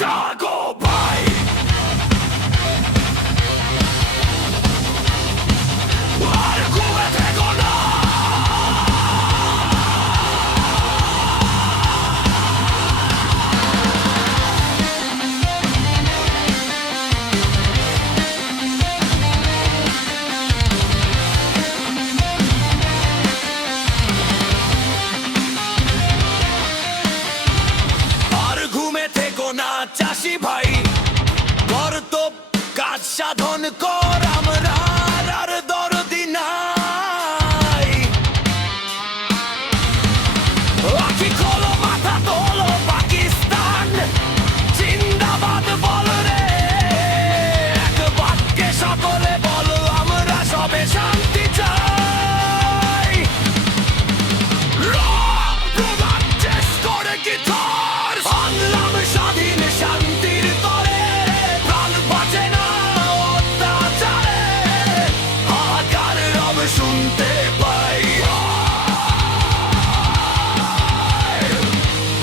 জাগো ভাই, আর ঘুমে থেকো না। আর ঘুমে থেকো না চাষি ভাই, কর্তব্য কাজ সাধন কর, আমরা আর দরদি নাই। আখি খোলো, মাথা তোলো, পাকিস্তান জিন্দাবাদ বল রে, এক বাক্যে সকলে বলো আমরা সবে শান্তি চাই। প্রধান চেস করে গিটার আনলাম স্বাধীন শান্তির তরে, প্রাণ বাঁচে না অত্যাচারে, হাহাকার রব শুনতে পাই,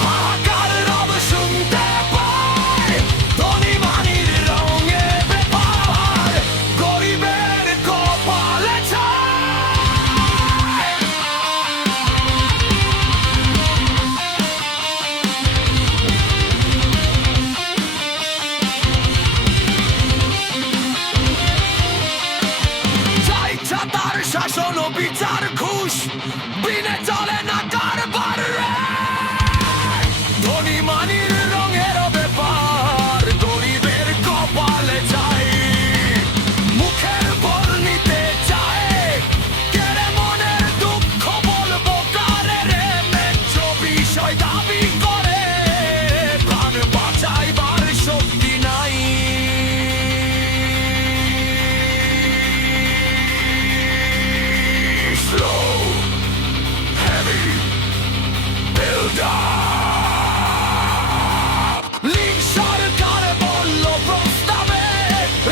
হাহাকার রব শুনতে পাই। ধনী মানির রঙে ব্যাপার, গরিবের কপালে ছাই। তার শাসন ও বিচার ঘুষ বিনে চলে না কারবার রে, ধনী মানির রঙের ব্যাপার, গরিবের কপালে চাই। মুখের বল নিতে চায়, কেড়ে মনের দুঃখ বলবো কারে রে, মেচ্ছ বিষয় দাবি করে, প্রাণ বাঁচাইবার শক্তি নাই। Slow, heavy, build up. League সরকার বলল প্রস্তাবে,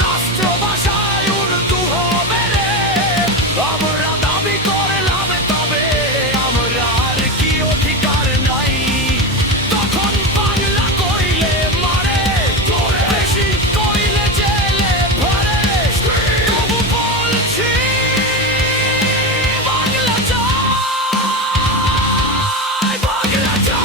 রাষ্ট্র ভাষায় উর্দু হবে রে, আমরা দাবি করলাম তবে আমরা আর কি অধিকার নাই। তখন বাংলা কইলে মারে, বেশি কইলে জেলে ভরে, তবু বলছি বাংলা চাই, বাংলা চাই।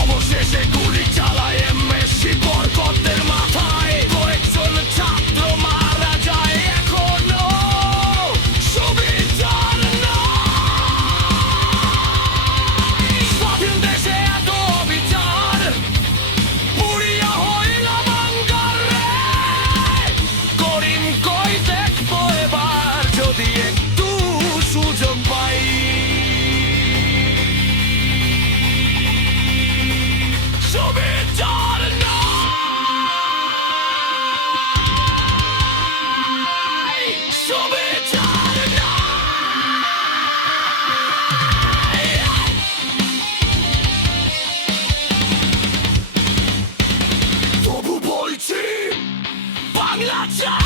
অবশেষে গুলি চালায় এমএসসি বরকতের মাথায়, কয়েকজন ছাত্র মারা যায়, এখনো সুবিচার নাই। স্বাধীন দেশে এত বিচার, পুড়িয়া হইলাম আঙ্গার রে, করিম কই দেখবো এবার যদি একটু সুযোগ পাই। সুবিচার নাই, সুবিচার নাই। তবু বলছি বাংলা চাই।